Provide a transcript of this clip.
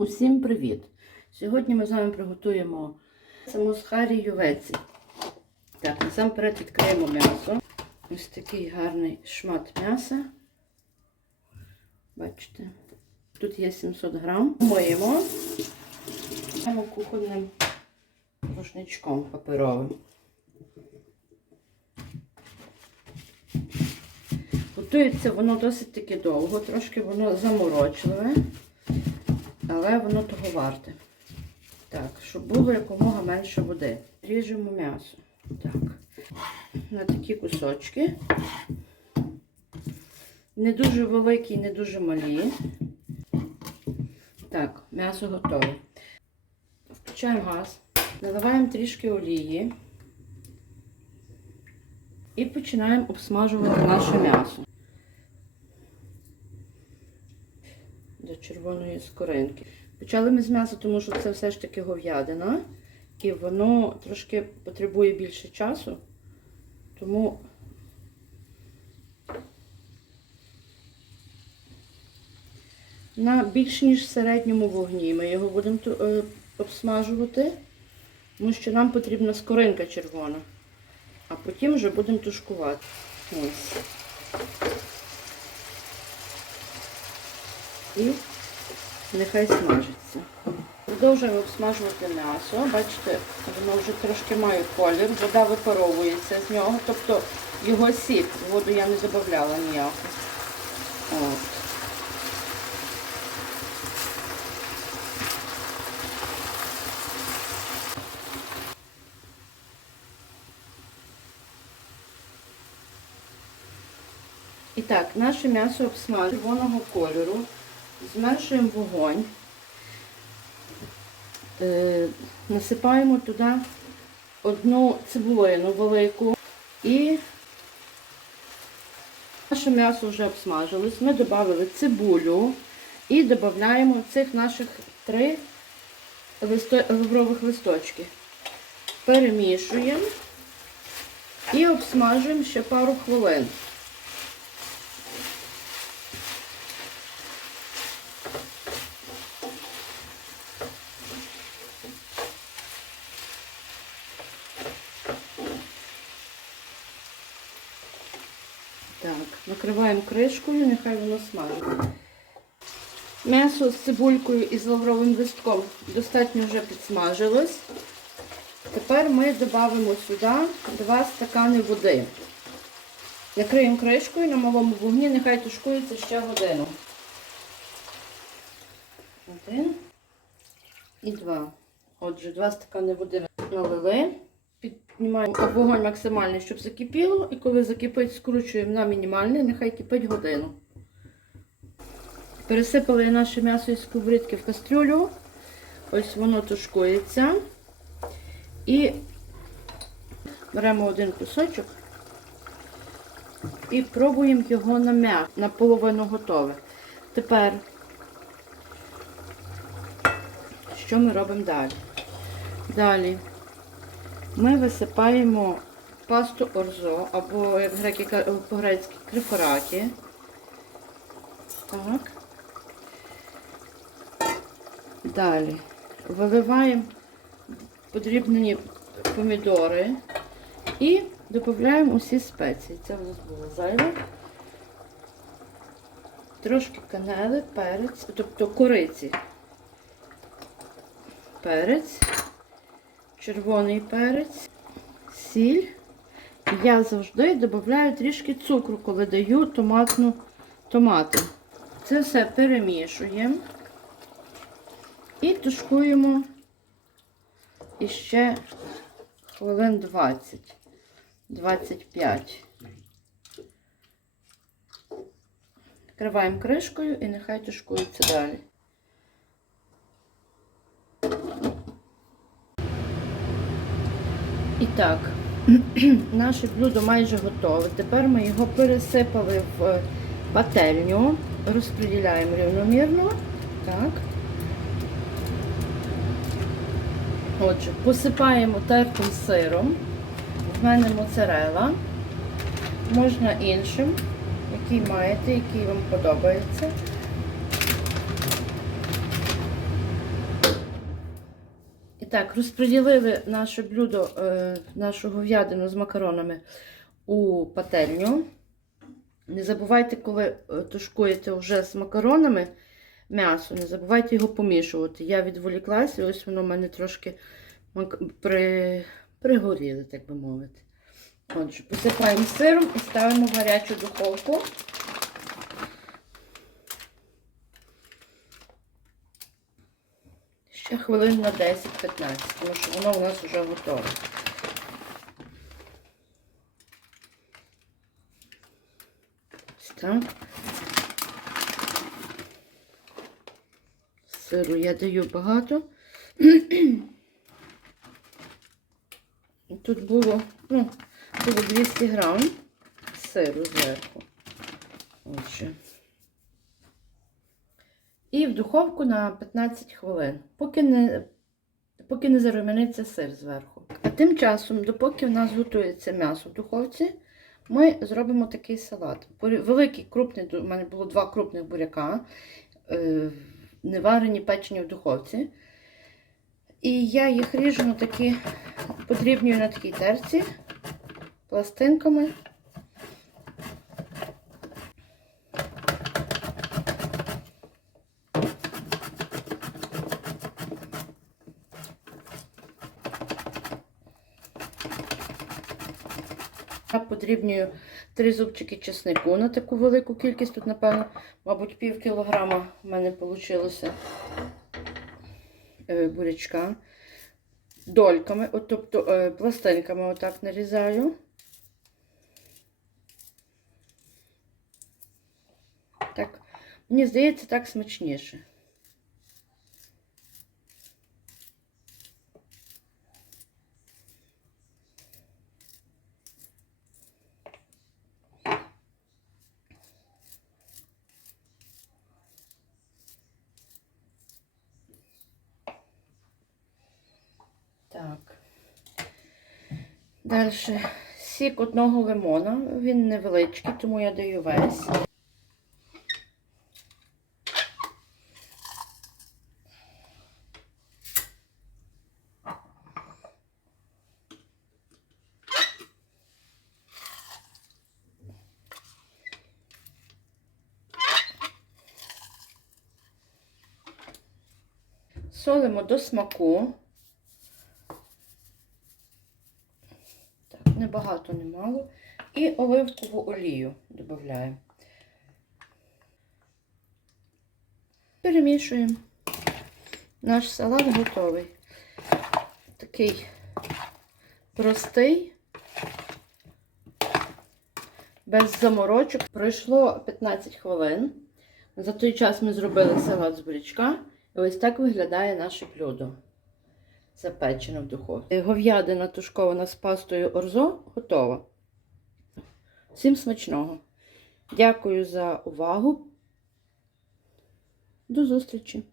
Усім привіт! Сьогодні ми з вами приготуємо самосхарі ювеці. Так, насамперед відкриємо м'ясо. Ось такий гарний шмат м'яса. Бачите, тут є 700 грам. Моємо кухонним рушничком паперовим. Готується воно досить таки довго, трошки воно заморочливе, але воно того варте. Так, щоб було якомога менше води. Ріжемо м'ясо. Так. На такі кусочки. Не дуже великі, не дуже малі. Так, м'ясо готове. Включаємо газ, наливаємо трішки олії і починаємо обсмажувати наше м'ясо до червоної скоринки. Почали ми з м'яса, тому що це все ж таки говядина, і воно трошки потребує більше часу, тому на більш ніж середньому вогні ми його будемо е, обсмажувати, тому що нам потрібна скоринка червона, а потім вже будемо тушкувати. Ось. І нехай смажиться. Продовжуємо обсмажувати м'ясо. Бачите, воно вже трошки має колір, вода випаровується з нього, тобто його сік, воду я не додавала ніяку. От. І так, наше м'ясо обсмажуємо червоного кольору, зменшуємо вогонь, е, насипаємо туди одну цибулину велику і наше м'ясо вже обсмажилось. Ми додали цибулю і додаємо цих наших три лаврових листочки. Перемішуємо і обсмажуємо ще пару хвилин. Так, накриваємо кришкою, нехай воно смажить. М'ясо з цибулькою і з лавровим листком достатньо вже підсмажилось. Тепер ми додамо сюди 2 стакани води. Накриємо кришкою на малому вогні, нехай тушкується ще годину. Один і два. Отже, 2 стакани води налили. Піднімаємо вогонь максимальний, щоб закипіло. І коли закипить, скручуємо на мінімальний, нехай кипить годину. Пересипали наше м'ясо із сковорідки в кастрюлю. Ось воно тушкується. І беремо один кусочок і пробуємо його на м'ясо, наполовину готове. Тепер, що ми робимо далі? Далі ми висипаємо пасту орзо, або, як греки по-грецьки крифораки. Так. Далі виливаємо подрібнені помідори і додаємо усі спеції. Це у нас було зайве. Трошки канели, перець, тобто кориці. Перець, червоний перець, сіль. Я завжди додаю трішки цукру, коли даю томатну томати. Це все перемішуємо і тушкуємо іще хвилин 20, 25. Накриваємо кришкою і нехай тушкується далі. І так, наше блюдо майже готове. Тепер ми його пересипали в пательню, розподіляємо рівномірно. Так. Отже, посипаємо тертим сиром. В мене моцарела. Можна іншим, який маєте, який вам подобається. Так, розподілили наше блюдо, е, нашу говядину з макаронами у пательню. Не забувайте, коли е, тушкуєте вже з макаронами м'ясо, не забувайте його помішувати. Я відволіклася, ось воно в мене трошки при... пригоріло, так би мовити. Отже, посипаємо сиром і ставимо гарячу духовку. Ще хвилин на 10-15, тому що воно у нас вже готове. Ось так. Сиру я даю багато. Тут було, ну, було 200 грам сиру зверху. Отже. І в духовку на 15 хвилин, поки не, поки не зарумяниться сир зверху. А тим часом, допоки в нас готується м'ясо в духовці, ми зробимо такий салат. Великий крупний, у мене було два крупних буряка, е, не варені печені в духовці. І я їх ріжу на такі, подрібнюю на такій терці пластинками. Я подрібнюю три зубчики чеснику на таку велику кількість. Тут, напевно, мабуть, пів кілограма в мене вийшло бурячка. Дольками, от, тобто е, пластинками отак нарізаю. Так, мені здається, так смачніше. Так. Далі сік одного лимона. Він невеличкий, тому я даю весь. Солимо до смаку. Так, небагато, немало. І оливкову олію додаємо. Перемішуємо. Наш салат готовий. Такий простий, без заморочок. Пройшло 15 хвилин. За той час ми зробили салат з бурячка. І ось так виглядає наше блюдо. Запечено в духовці. Говядина тушкована з пастою орзо готова. Всім смачного. Дякую за увагу. До зустрічі!